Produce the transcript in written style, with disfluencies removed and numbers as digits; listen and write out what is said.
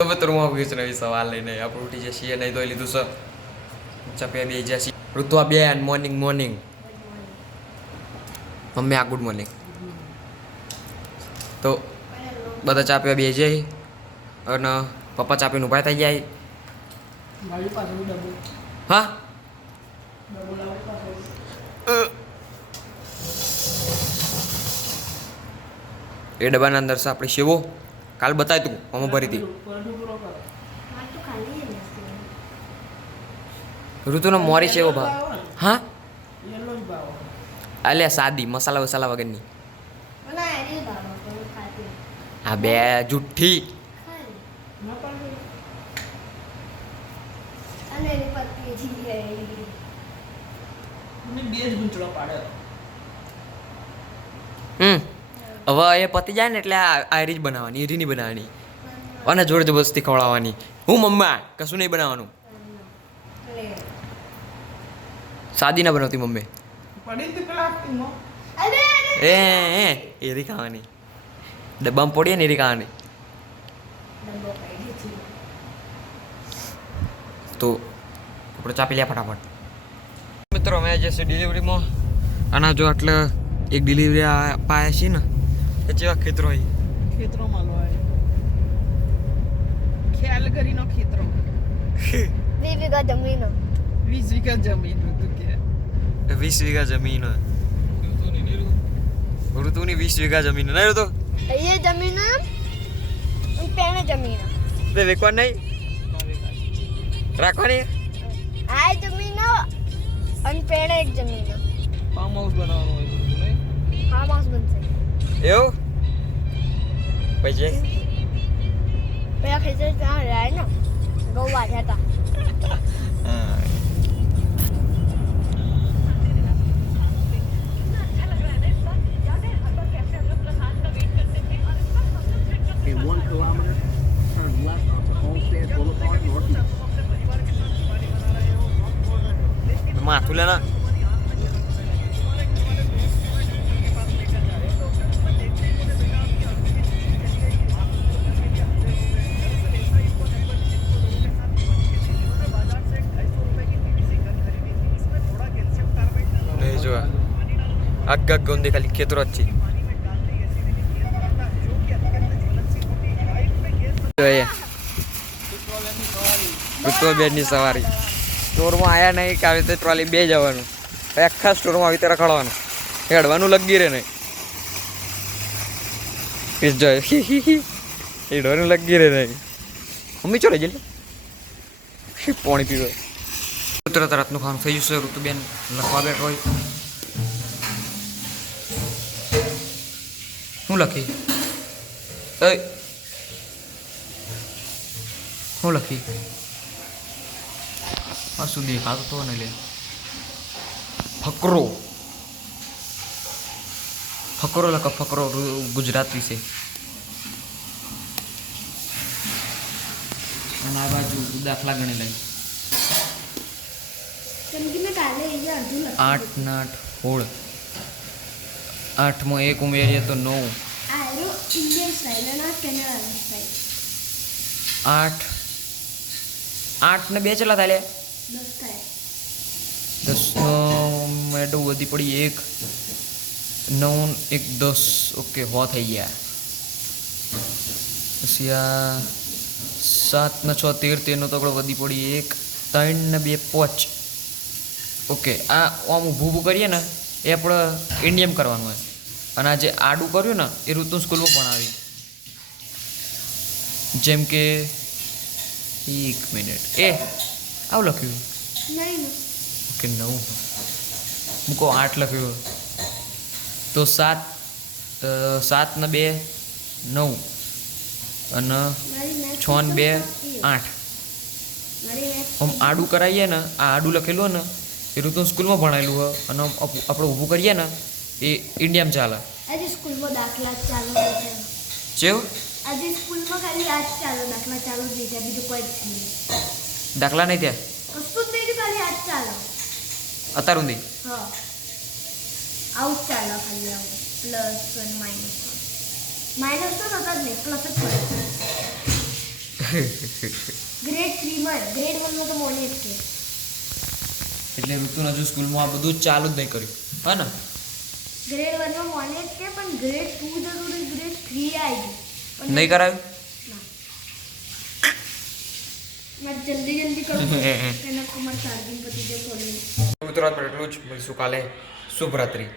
કબૂતરમાં પૂછ રહી સવાલ લઈને આપણે ઉઠી જઈએ નહીં તો લીધું સર ચપે બે જશે ઋતુઆ બેન મોર્નિંગ મોર્નિંગ મમ્મી આ ગુડ મોર્નિંગ તો બધા ચા પીવા બે જાય અને પપ્પા ચા પીને ઊભા થઈ જાય હા એ ડબ્બાના અંદર છે આપણી સેવો કાલ બતાય તું મમ્મી ભરી હતી ઋતુનો મોરી સેવો ભાવ હા અલ્યા સાદી મસાલા વસાલા વગરની હા બે જુઠ્ઠી હવે એ પતી જાય ને એટલે આ રીત બનાવવાની એરી નહીં બનાવવાની અને જોર જબરદસ્તી ખવડાવવાની હું મમ્મા કશું નહીં બનાવવાનું સાદી ના બનાવતી મમ્મી એ એરી ખાવાની ડબ્બામાં પડીએ ને એરી ખાવાની તો આપણે ચાપી લ્યા ફટાફટ મિત્રો અમે જશે ડિલિવરીમાં આના જો એટલે એક ડિલિવરી પાયા છે ને એ જેવા ખેતરો હોય ખેતરોમાં લોય ખ્યાલ કરીને ખેતરો 20 વીઘા જમીન 20 વીઘા જમીન હતું કે 20 વીઘા જમીન ઋતુની 20 વીઘા જમીન નહીં ઋતુ ये जमीन पेड़ जमीन બે વેકવા નહીં રાખવાની આ જમીન અને પેड़ एक जमीन ફાર્મ હાઉસ બનાવવાનું હોય બધું નહીં फार्म हाउस बनसे એવું પછી પેલા ખેતર ત્યાં રહ્યા ને ઘઉં વાઢ્યા હતા In 1 kilometer, turn left onto Homestead Boulevard Northeast. માથું લેના જો આગ ગોંદી ખાલી ખેતરો જ છે ઋતુ બેનની સવારી સ્ટોરમાં આવ્યા નહીં કે આવી રીતે ટ્રોલી બે જવાનું પછી આખા સ્ટોરમાં આવી રીતે રખડવાનું હેડવાનું લગી રહે નહીં જોય હેડવાનું લગી રહે નહીં મમ્મી ચો જલ્દી પાણી પીવે તરત રાતનું ખાવાનું થઈ જશે ઋતુબેન લખવા બેઠ હોય શું લખી શું લખી હા શું દેખાતો તો ને લે ફકરો ફકરો લખો ફકરો ગુજરાતી છે અને આ બાજુ દાખલા ગણી લઈ 8 ના 16 8 માં 1 ઉમેરીએ તો 9 इंडियन स्टाइल है ना कनाडा स्टाइल 8 ને 2 ચલા થાય 10 का है 10 નો મેડો વધી પડી 1 9 1 10 ઓકે હો થઈ ગયા પછી આ 7 ને 6 13 નો તો આપણે વધી પડી 1 3 ને 2 5 ઓકે આ આમ ઊભું કરીએ ને એ આપણે ઇન્ડિયમ કરવાનું હોય અને આ જે આડું કર્યું ને એ ઋતુ સ્કૂલમાં ભણાવી જેમ કે 1 મિનિટ એ આવું લખ્યું नहीं ઓકે 9 મૂકો 8 લખ્યું તો 7 ને 2 9 અને 6 ને 2 8 આમ આડું કરાવીએ ને આ આડું લખેલું ને એ ઋતુ સ્કૂલમાં ભણાયેલું હોય અને આપણે ઊભું કરીએ ને એ ઇન્ડિયામાં ચાલે आज स्कूल में दाखला चालू है જેવું आज स्कूल में खाली आज चालू दाखला चालू दे दिया बीजू कोई नहीं દાખલા નહીં ત્યાં वस्तु दे दी खाली आज चालू અત્યાર ઊંધી हाँ आउट चालू खाली आउट प्लस वन माइनस तो नता नहीं प्लस જ પડે ગ્રેડ 3 માં ગ્રેડ 1 માં તો મોર્નિંગ છે. એટલે ઋતુને હજુ સ્કૂલમાં આ બધું જ ચાલુ જ નહીં કર્યું હા ને ગ્રેડ 1 માં મોર્નિંગ છે પણ ગ્રેડ 2 જરૂરી ગ્રેડ 3 આવી ગયું. પણ નહીં કરાયું મારે જલ્દી કરવું એના કમર ચાર્જિંગ પતી જાય ફોન. મિત્રો એટલું જ મળીશું કાલે શુભરાત્રી.